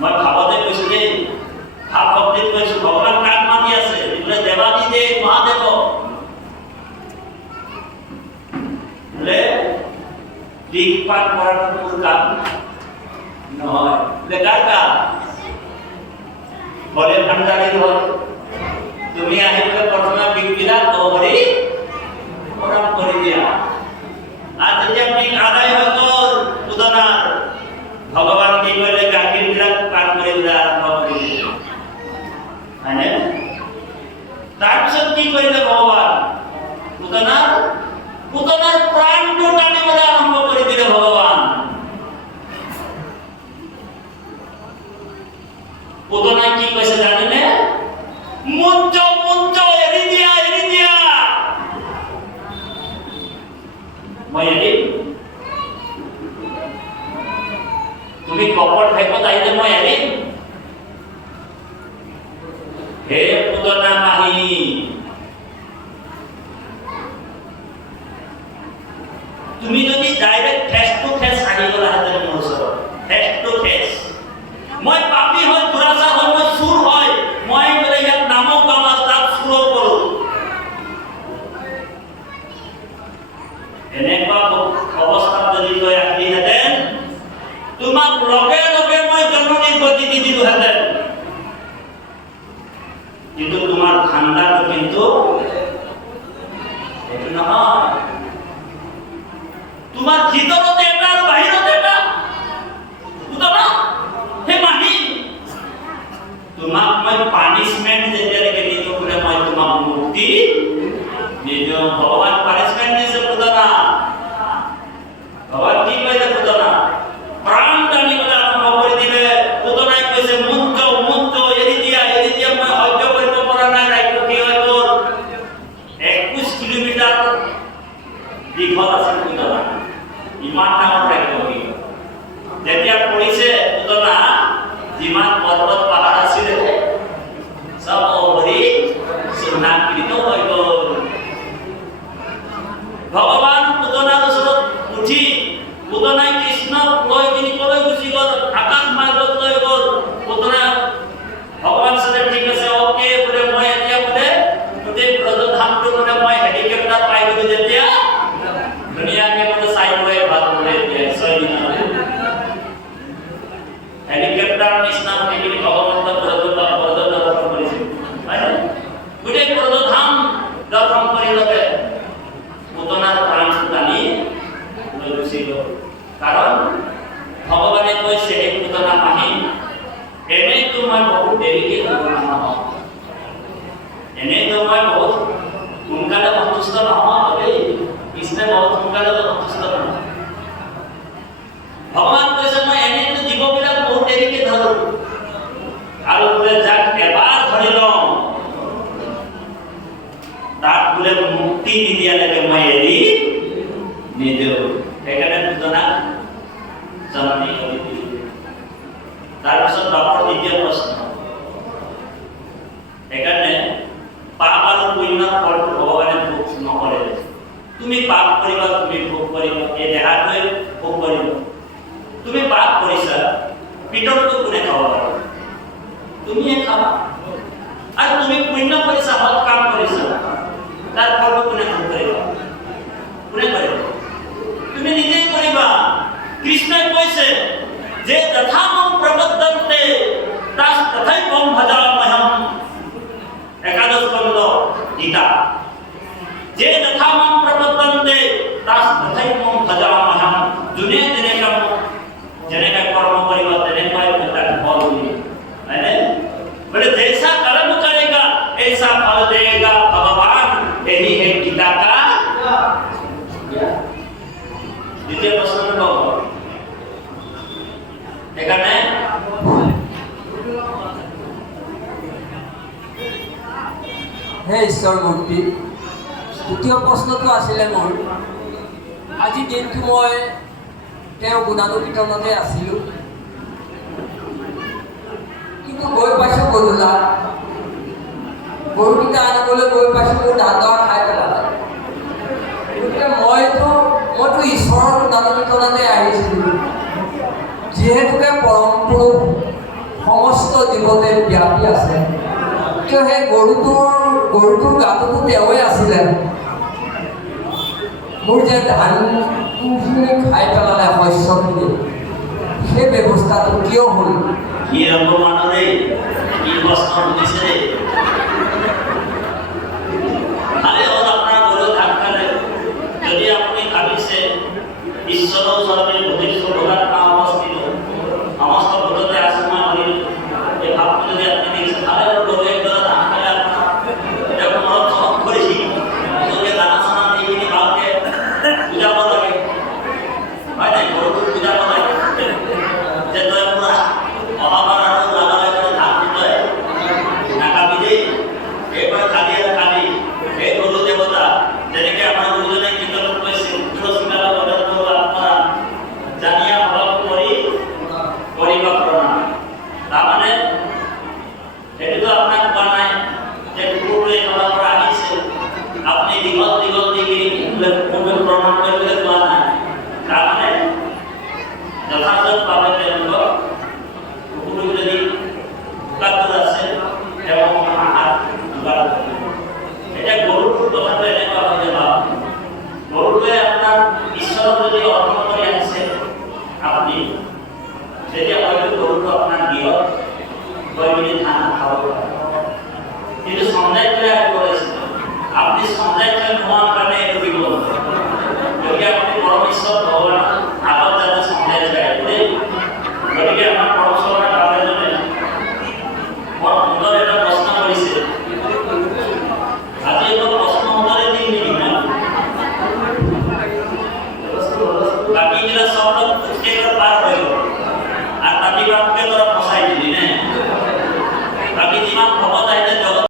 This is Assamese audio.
মই ভাবতে কৈছো দেই, ভাব ভক্তিত কৈছো ভগৱান কাক মাতি আছে বোলে দেৱাদিদেৱ মহাদেৱ বোলে দিকপাত কৰাটো মোৰ কাম নহয়, বোলে কাৰ কাম? বলে ভাণ্ডাৰীৰ হ'ল। তুমি আহি পেলাই প্ৰথমে বিকবিলাক কৰি প্ৰণাম কৰি দিয়া। আৰু যেতিয়া বিক আদায় হৈ গ'ল পুতনাৰ, ভগৱান কি কৰিলে গাখীৰবিলাক পান কৰিবলৈ আৰম্ভ কৰিলে, হয়নে? তাৰপিছত কি কৰিলে ভগৱান? পুতনাৰ প্ৰাণটো টানিবলৈ আৰম্ভ কৰি দিলে ভগৱান। পুতনাই কি কৈছে জানেনে? মুঞ্চ এৰি দিয়া, এৰি দিয়া। মই এৰিম? তুমি কপট ভাগ্যত আহিলে মই এৰিম? হে পুতনা মাহী, তুমি যদি ডাইৰেক্ট ফেচ টু ফেচ আহি গলাহেঁতেন মোৰ ওচৰত, ফেচ টু ফেচ, মই পাপী হয়, দুৰাচাৰ হয়, মই চুৰ হয়, মই বোলে ইয়াত নামক পাম আৰু তাত চুৰ কৰোঁ, এনেকুৱা অৱস্থাত যদি তই আহিলেহেঁতেন, তোমাক লগে লগে মই জননীৰ গতি দি দিলোহেঁতেন। কিন্তু তোমাৰ ধান্দাটো কিন্তু সেইটো নহয়। তোমার ভিতরতে এটা আর বাহিরতে এটা, বুঝলা? হে মাহি, তোমাক মই পানিশমেন্ট যেতিয়ালৈকে নিদো বোলে মই তোমাক মুক্তি নিদিও। ভগৱান পানিশমেন্ট দিছে বুঝলা? ভগৱান কি কৈছে বুঝলা? প্ৰাণ টানিবলৈ আৰম্ভ কৰি দিলে। পুতনাই কৈছে মুঞ্চ এৰি দিয়া, এৰি দিয়া। মই সহ্য কৰিব পৰা নাই। ৰাজ্য কি হৈ গ'ল? 21 কিলোমিটাৰ দীঘল আছিল পুতনা, ইমান ডাঙৰ ৰাজ্য কি যেতিয়া পৰিছে পুতনা, যিমান পৰ্বত পাহাৰ আছিলে সব অভৰি চিহ্নাকৃত হৈ গ'ল। ভগৱান পুতনাৰ ওচৰত উঠি পুতনাই কৃষ্ণক লৈ কিনি কলৈ গুচি গ'ল? আকাশ মাৰ্গত লৈ গ'ল। পুতনা ভগৱান সাথে ঠিক আছে, ওকে বোলে মই এতিয়া বোলে গোটেই ব্ৰজধামটো বোলে মই হেলিকপ্টাৰ পাই গ'লো। যেতিয়া ধুনীয়াকে বোলে চাই লৈ ভাল বোলে এতিয়া 6 দিন হেলিকপ্টাৰ নিচিনা বুলি ভগৱন্ত ব্ৰজধাম দৰ্শন কৰিছে, হয়নে? গোটেই ব্ৰজধাম দৰ্শন কৰি ল'লে পুতনাৰ প্ৰাণ টানি লৈ গুচি গ'ল। কাৰণ ভগৱানে কৈছে, এই পুতনা মাহী, এনেইতো মই বহুত দেৰিকে নহওঁ, এনেইতো মই বহুত সোনকালে সন্তুষ্ট নহওঁ দেই। কৃষ্ণে বহুত সোনকালে সন্তুষ্ট নহয়। ভগৱান কৈছে মই এনেইতো জীৱবিলাক বহুত দেৰিকে ধৰো, আৰু বোলে যাক এবাৰ ধৰি লওঁ তাক বোলে মুক্তি নিদিয়ালৈকে মই এৰি নিদিওঁ। সেইকাৰণে পুতনা জননী কৰি দিলে। তাৰপিছত বাপৰ দ্বিতীয় প্ৰশ্ন, সেইকাৰণে পাপ আৰু পুণ্যৰ ফলটো ভগৱানে ভোগ নকৰে। তুমি পাপ কৰিবা, তুমি ভোগ কৰিবা, এই দেহাটোৱে ভোগ কৰিব। তুমি পাপ কৰিছা, পিতৰটো কোনে খাব পাৰে? তুমিয়ে খাবা। আৰু তুমি পুণ্য কৰিছা, সৎ কাম কৰিছা, তাৰ ফলটো কোনে ভোগ কৰিবা? কোনে কৰিব? তুমি নিজেই কৰিবা। কৃষ্ণই কৈছে যে যথা মম প্ৰবদ্ধন্তে তাস তথৈবম ভজাম্যহম, একাদশ স্কন্ধ গীতা। যে যথা মম প্ৰবদ্ধন্তে তাস তথৈবম ভজাম্যহম, যোনে যেনেকা কৰ্ম কৰিব তেনেকুৱাই তাৰ ফল দিব, হয়নে? बोले जैसा कर्म करेगा ऐसा फल देगा भगवान, यही है गीता का। द्वितीय प्रश्न में এখানে হে ঈশ্বৰ মূৰ্তি, দ্বিতীয় প্ৰশ্নটো আছিলে মোৰ, আজি দিনটো মই তেওঁ গুণানুকীৰ্তনতে আছিলোঁ, কিন্তু গৈ পাইছোঁ গধূলা, গৰুকেইটা আনিবলৈ গৈ পাইছোঁ, মোৰ দাঁত খাই পেলালে। গতিকে মইতো ঈশ্বৰৰ গুণানুকীৰ্তনতে আহিছিলোঁ, যিহেতুকে পৰম পুৰুষ জীৱতে ব্যাপী আছে কিয় সেই গৰুটোৰ গাটোতো তেওঁৱে আছিলে মোৰ যে ধানখিনি খাই পেলালে শস্যখিনি সেই ব্যৱস্থাটো কিয় হ'ল কি ৰকম মানুহ ৰে কি প্ৰশ্ন সুধিছে ৰে খালি হ'ল আপোনাৰ গৰু ধান খালে যদি আপুনি ভাবিছে ঈশ্বৰৰ ওচৰতে বুদ্ধিষ্ট ভগৱান কাম অৱস্থিত সমস্ত ভূততে আশ্ৰমা কৰি এই ভাৱটো যদি আপুনি দেখিছে খালি হ'ল গৰু একদম ধান খালে আপোনাৰ এটা মনত চমক কৰিছে গতিকে দানা চানা এইখিনি ভালকে বুজাব লাগে হয় নাই গৰুটো বুজাব লাগে যে তই পুৰা অহাবাৰ আৰু লাগালে ধান তই নাকাবি দেই এইবাৰ খালি আৰু খালি এই গৰু দেৱতা যেনেকে আমাৰ গুৰুজনে কীৰ্তনত কৈছিল তুলসীমালা বদল গৰু আত্মা জানিয়া ভাৱ কৰি কৰিব প্ৰণাম তাৰমানে সেইটোতো আপোনাক কোৱা নাই যে গুৰুটোৱে তোমাৰ পৰা আহিছে আপুনি দীঘল দীঘল ডিগ্ৰী প্ৰণাম কৰিবলৈ কোৱা নাই তাৰমানে যথাযথভাৱে তেওঁলোকক গুৰু যদি কাপোৰ আছে তেওঁ হাত যোগাৰ কৰিব এতিয়া গৰুটোৰ কথাটো এনেকুৱা হয় যে গৰুটোৱে আপোনাৰ ঈশ্বৰক যদি অৰ্পণ কৰি আহিছে আপুনি তেতিয়া হয়তো গৰুটো আপোনাৰ গৃহত গৈ মেলি ধান খাব পাৰে কিন্তু সঞ্চয় আহিব লাগিছিল আপনি সঞ্চয় নোহোৱাৰ কাৰণে এইটো দিব গতিকে আপুনি পৰমেশ্বৰ ভগৱানক আগত যাতে সঞ্চয় দেই গতিকে আমাৰ পৰমেশ্বৰৰ কাৰ্যজনে বৰ সুন্দৰ এটা প্ৰশ্ন কৰিছে আজি এটা প্ৰশ্ন উত্তৰে দিম নেকি বাকীবিলাক চব খোজকাঢ়ি পাৰ হৈ গ'ল আৰু তাতিবাকে ধৰক ফচাই দিলি নে বাকী যিমান